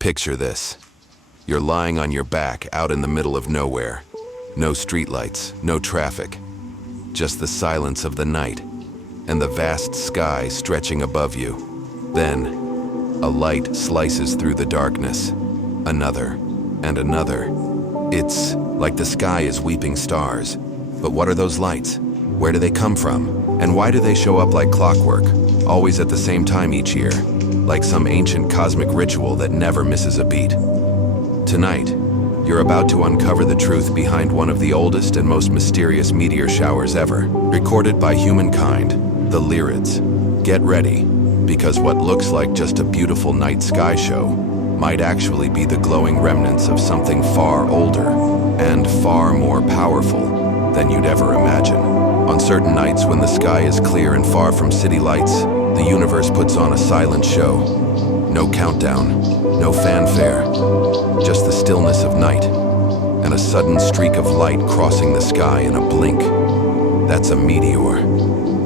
Picture this. You're lying on your back out in the middle of nowhere. No streetlights, no traffic. Just the silence of the night and the vast sky stretching above you. Then, a light slices through the darkness. Another and another. It's like the sky is weeping stars. But what are those lights? Where do they come from? And why do they show up like clockwork, always at the same time each year, like some ancient cosmic ritual that never misses a beat? Tonight, you're about to uncover the truth behind one of the oldest and most mysterious meteor showers ever, recorded by humankind, the Lyrids. Get ready, because what looks like just a beautiful night sky show might actually be the glowing remnants of something far older and far more powerful than you'd ever imagine. On certain nights when the sky is clear and far from city lights, the universe puts on a silent show. No countdown, no fanfare, just the stillness of night and a sudden streak of light crossing the sky in a blink. That's a meteor.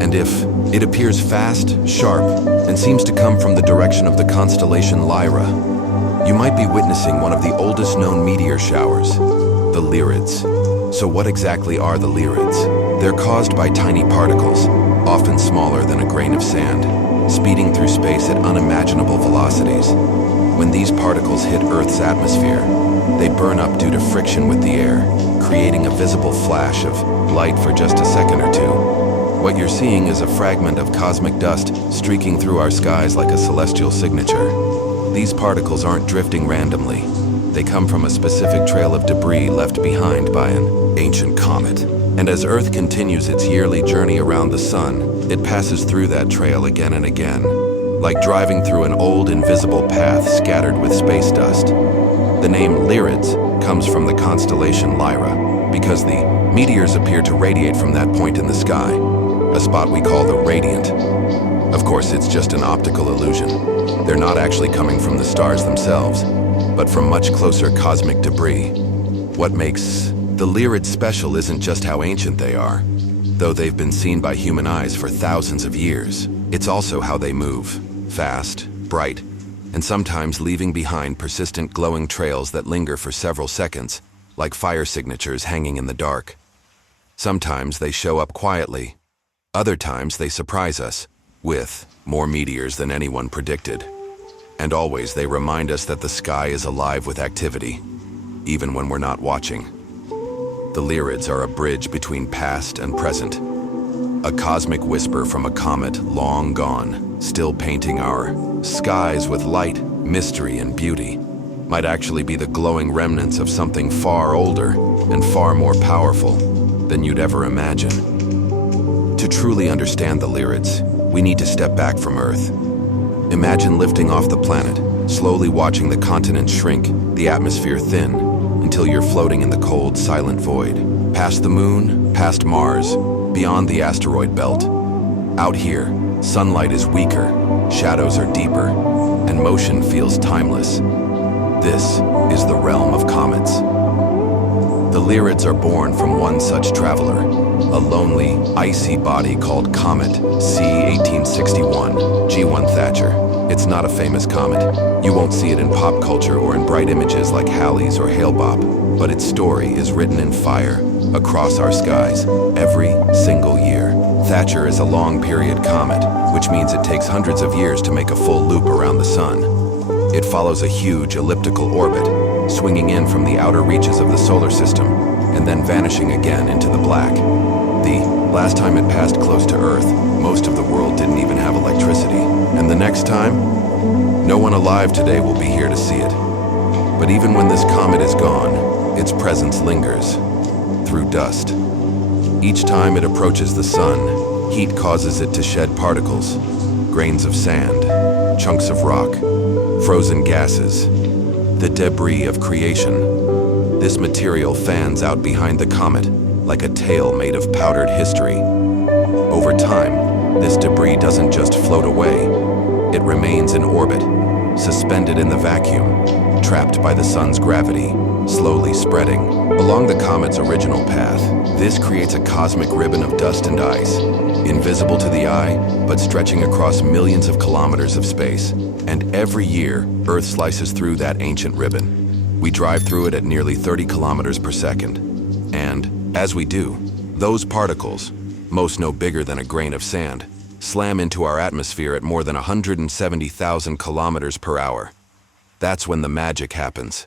And if it appears fast, sharp, and seems to come from the direction of the constellation Lyra, you might be witnessing one of the oldest known meteor showers, the Lyrids. So what exactly are the Lyrids? They're caused by tiny particles, often smaller than a grain of sand, speeding through space at unimaginable velocities. When these particles hit Earth's atmosphere, they burn up due to friction with the air, creating a visible flash of light for just a second or two. What you're seeing is a fragment of cosmic dust streaking through our skies like a celestial signature. These particles aren't drifting randomly. They come from a specific trail of debris left behind by an ancient comet. And as Earth continues its yearly journey around the sun, it passes through that trail again and again, like driving through an old invisible path scattered with space dust. The name Lyrids comes from the constellation Lyra, because the meteors appear to radiate from that point in the sky, a spot we call the radiant. Of course, it's just an optical illusion. They're not actually coming from the stars themselves, but from much closer cosmic debris. What makes the Lyrids special isn't just how ancient they are, though they've been seen by human eyes for thousands of years. It's also how they move, fast, bright, and sometimes leaving behind persistent glowing trails that linger for several seconds, like fire signatures hanging in the dark. Sometimes they show up quietly. Other times they surprise us with more meteors than anyone predicted. And always they remind us that the sky is alive with activity, even when we're not watching. The Lyrids are a bridge between past and present, a cosmic whisper from a comet long gone, still painting our skies with light, mystery, and beauty. Might actually be the glowing remnants of something far older and far more powerful than you'd ever imagine. To truly understand the Lyrids, we need to step back from Earth. Imagine lifting off the planet, slowly watching the continents shrink, the atmosphere thin, until you're floating in the cold, silent void. Past the moon, past Mars, beyond the asteroid belt. Out here, sunlight is weaker, shadows are deeper, and motion feels timeless. This is the realm of comets. The Lyrids are born from one such traveler, a lonely, icy body called Comet C-1861, G1 Thatcher. It's not a famous comet. You won't see it in pop culture or in bright images like Halley's or Hale-Bopp, but its story is written in fire across our skies every single year. Thatcher is a long-period comet, which means it takes hundreds of years to make a full loop around the sun. It follows a huge elliptical orbit, swinging in from the outer reaches of the solar system, and then vanishing again into the black. The last time it passed close to Earth, most of the world didn't even have electricity. And the next time, no one alive today will be here to see it. But even when this comet is gone, its presence lingers through dust. Each time it approaches the sun, heat causes it to shed particles, grains of sand, chunks of rock, frozen gases, the debris of creation. This material fans out behind the comet like a tail made of powdered history. Over time, this debris doesn't just float away. It remains in orbit, suspended in the vacuum, trapped by the sun's gravity, slowly spreading along the comet's original path. This creates a cosmic ribbon of dust and ice, invisible to the eye, but stretching across millions of kilometers of space. And every year, Earth slices through that ancient ribbon. We drive through it at nearly 30 kilometers per second. And, as we do, those particles, most no bigger than a grain of sand, slam into our atmosphere at more than 170,000 kilometers per hour. That's when the magic happens.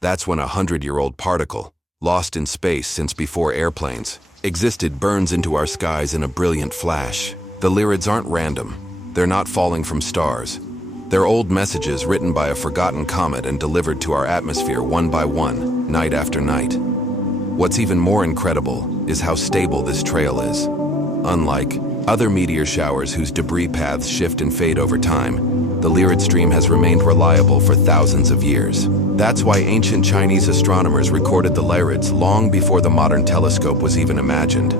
That's when a 100-year-old particle, lost in space since before airplanes existed, burns into our skies in a brilliant flash. The Lyrids aren't random. They're not falling from stars. They're old messages written by a forgotten comet and delivered to our atmosphere one by one, night after night. What's even more incredible is how stable this trail is. Unlike other meteor showers whose debris paths shift and fade over time, the Lyrid stream has remained reliable for thousands of years. That's why ancient Chinese astronomers recorded the Lyrids long before the modern telescope was even imagined.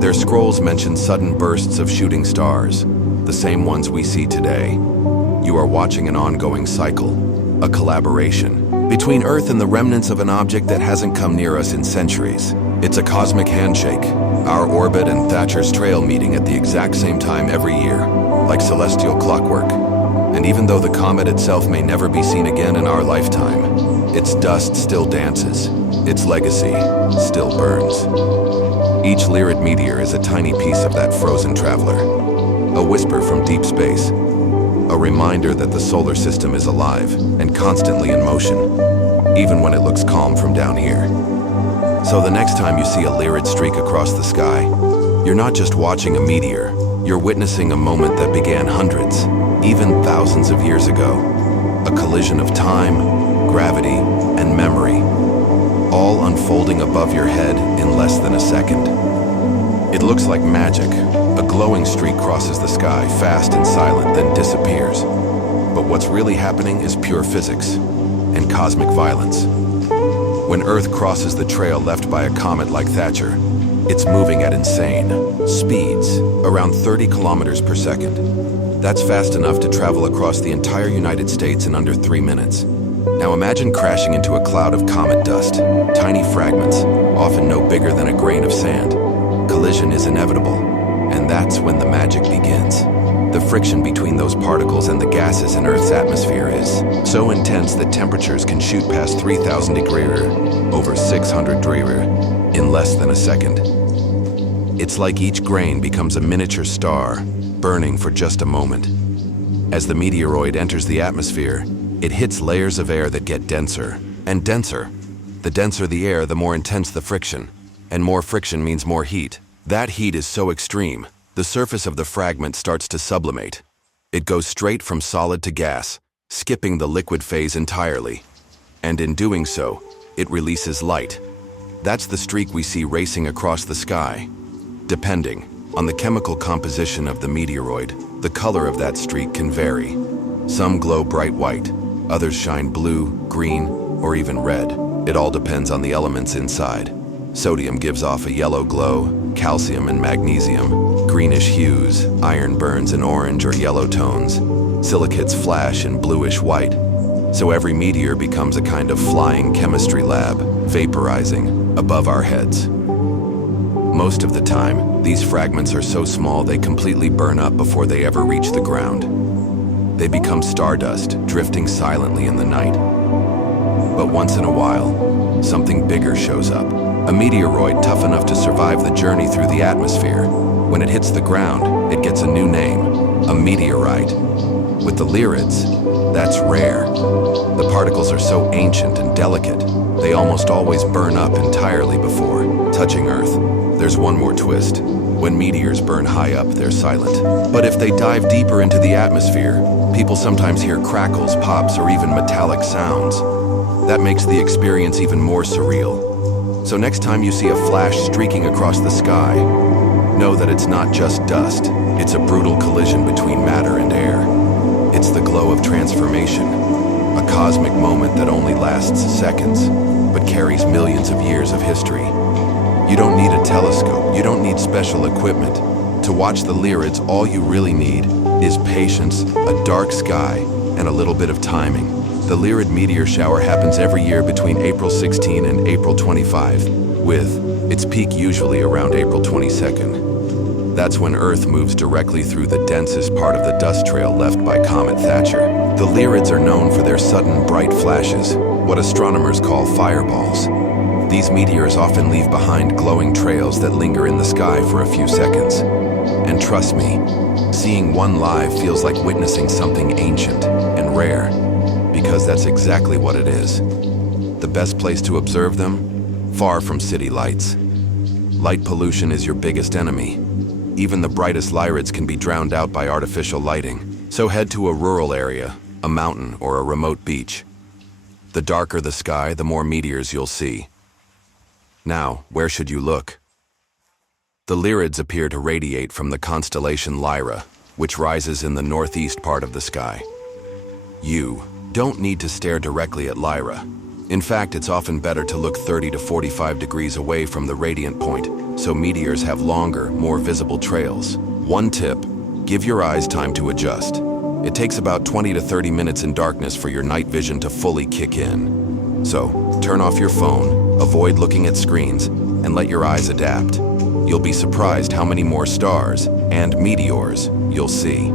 Their scrolls mention sudden bursts of shooting stars, the same ones we see today. You are watching an ongoing cycle, a collaboration between Earth and the remnants of an object that hasn't come near us in centuries. It's a cosmic handshake, our orbit and Thatcher's trail meeting at the exact same time every year, like celestial clockwork. And even though the comet itself may never be seen again in our lifetime, its dust still dances, its legacy still burns. Each Lyrid Meteor is a tiny piece of that frozen traveler, a whisper from deep space, a reminder that the solar system is alive and constantly in motion, even when it looks calm from down here. So the next time you see a Lyrid streak across the sky, you're not just watching a meteor, you're witnessing a moment that began hundreds, even thousands of years ago. A collision of time, gravity, and memory, all unfolding above your head in less than a second. It looks like magic. A glowing streak crosses the sky, fast and silent, then disappears. But what's really happening is pure physics and cosmic violence. When Earth crosses the trail left by a comet like Thatcher, it's moving at insane speeds, around 30 kilometers per second. That's fast enough to travel across the entire United States in under 3 minutes. Now imagine crashing into a cloud of comet dust, tiny fragments, often no bigger than a grain of sand. Collision is inevitable, and that's when the magic begins. The friction between those particles and the gases in Earth's atmosphere is so intense that temperatures can shoot past 3,000 degrees, over 600 degrees, in less than a second. It's like each grain becomes a miniature star, burning for just a moment. As the meteoroid enters the atmosphere, it hits layers of air that get denser and denser. The denser the air, the more intense the friction, and more friction means more heat. That heat is so extreme, the surface of the fragment starts to sublimate. It goes straight from solid to gas, skipping the liquid phase entirely. And in doing so, it releases light. That's the streak we see racing across the sky. Depending on the chemical composition of the meteoroid, the color of that streak can vary. Some glow bright white, others shine blue, green, or even red. It all depends on the elements inside. Sodium gives off a yellow glow, calcium and magnesium, greenish hues, iron burns in orange or yellow tones, silicates flash in bluish white. So every meteor becomes a kind of flying chemistry lab, vaporizing above our heads. Most of the time, these fragments are so small they completely burn up before they ever reach the ground. They become stardust, drifting silently in the night. But once in a while, something bigger shows up. A meteoroid tough enough to survive the journey through the atmosphere. When it hits the ground, it gets a new name, a meteorite. With the Lyrids, that's rare. The particles are so ancient and delicate, they almost always burn up entirely before touching Earth. There's one more twist. When meteors burn high up, they're silent. But if they dive deeper into the atmosphere, people sometimes hear crackles, pops, or even metallic sounds. That makes the experience even more surreal. So next time you see a flash streaking across the sky, know that it's not just dust. It's a brutal collision between matter and air. It's the glow of transformation, a cosmic moment that only lasts seconds, but carries millions of years of history. You don't need a telescope, you don't need special equipment. To watch the Lyrids, all you really need is patience, a dark sky, and a little bit of timing. The Lyrid meteor shower happens every year between April 16 and April 25, with its peak usually around April 22nd. That's when Earth moves directly through the densest part of the dust trail left by Comet Thatcher. The Lyrids are known for their sudden bright flashes, what astronomers call fireballs. These meteors often leave behind glowing trails that linger in the sky for a few seconds. And trust me, seeing one live feels like witnessing something ancient and rare, because that's exactly what it is. The best place to observe them? Far from city lights. Light pollution is your biggest enemy. Even the brightest Lyrids can be drowned out by artificial lighting. So head to a rural area, a mountain, or a remote beach. The darker the sky, the more meteors you'll see. Now, where should you look? The Lyrids appear to radiate from the constellation Lyra, which rises in the northeast part of the sky. You don't need to stare directly at Lyra. In fact, it's often better to look 30 to 45 degrees away from the radiant point, so meteors have longer, more visible trails. One tip, give your eyes time to adjust. It takes about 20 to 30 minutes in darkness for your night vision to fully kick in. So, turn off your phone, avoid looking at screens, and let your eyes adapt. You'll be surprised how many more stars and meteors you'll see.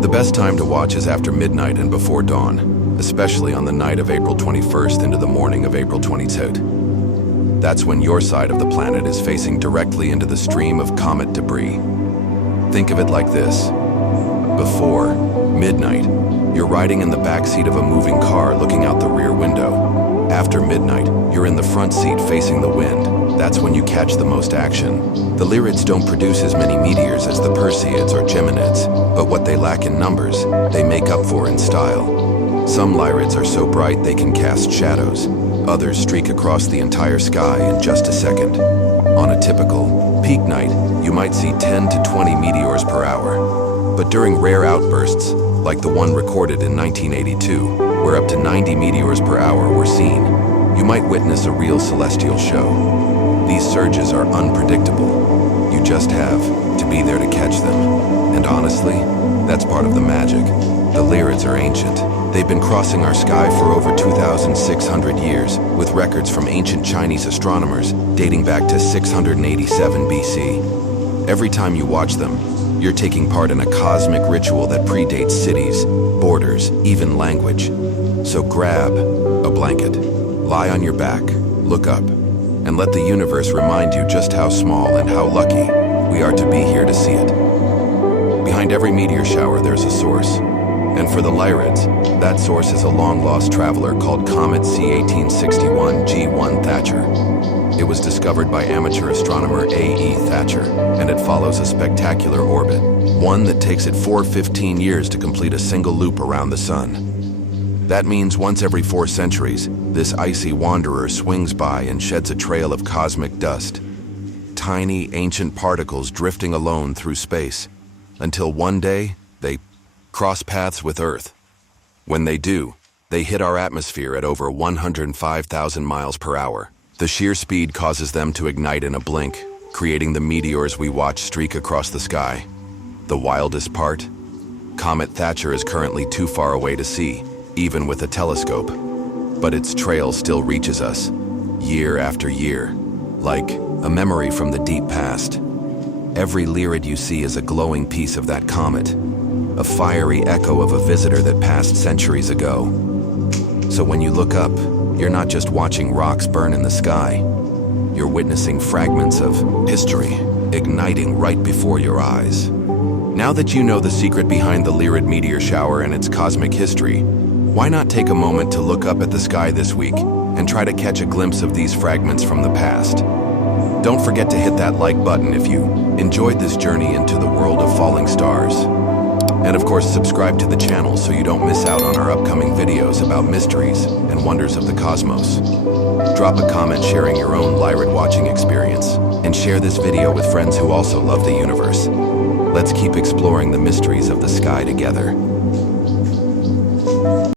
The best time to watch is after midnight and before dawn, especially on the night of April 21st into the morning of April 22nd. That's when your side of the planet is facing directly into the stream of comet debris. Think of it like this. Before midnight, you're riding in the backseat of a moving car looking out the rear window. After midnight, you're in the front seat facing the wind. That's when you catch the most action. The Lyrids don't produce as many meteors as the Perseids or Geminids, but what they lack in numbers, they make up for in style. Some Lyrids are so bright they can cast shadows. Others streak across the entire sky in just a second. On a typical peak night, you might see 10 to 20 meteors per hour. But during rare outbursts, like the one recorded in 1982, where up to 90 meteors per hour were seen, you might witness a real celestial show. These surges are unpredictable. You just have to be there to catch them. And honestly, that's part of the magic. The Lyrids are ancient. They've been crossing our sky for over 2,600 years, with records from ancient Chinese astronomers dating back to 687 BC. Every time you watch them, you're taking part in a cosmic ritual that predates cities, borders, even language. So grab a blanket, lie on your back, look up, and let the universe remind you just how small and how lucky we are to be here to see it. Behind every meteor shower, there's a source. And for the Lyrids, that source is a long-lost traveler called Comet C1861 G1 Thatcher. It was discovered by amateur astronomer A.E. Thatcher, and it follows a spectacular orbit, one that takes it 415 years to complete a single loop around the sun. That means once every 4 centuries, this icy wanderer swings by and sheds a trail of cosmic dust, tiny, ancient particles drifting alone through space, until one day, they cross paths with Earth. When they do, they hit our atmosphere at over 105,000 miles per hour. The sheer speed causes them to ignite in a blink, creating the meteors we watch streak across the sky. The wildest part? Comet Thatcher is currently too far away to see, even with a telescope. But its trail still reaches us, year after year, like a memory from the deep past. Every Lyrid you see is a glowing piece of that comet, a fiery echo of a visitor that passed centuries ago. So when you look up, you're not just watching rocks burn in the sky. You're witnessing fragments of history igniting right before your eyes. Now that you know the secret behind the Lyrid meteor shower and its cosmic history, why not take a moment to look up at the sky this week and try to catch a glimpse of these fragments from the past? Don't forget to hit that like button if you enjoyed this journey into the world of falling stars. And of course, subscribe to the channel so you don't miss out on our upcoming videos about mysteries and wonders of the cosmos. Drop a comment sharing your own Lyrid watching experience, and share this video with friends who also love the universe. Let's keep exploring the mysteries of the sky together.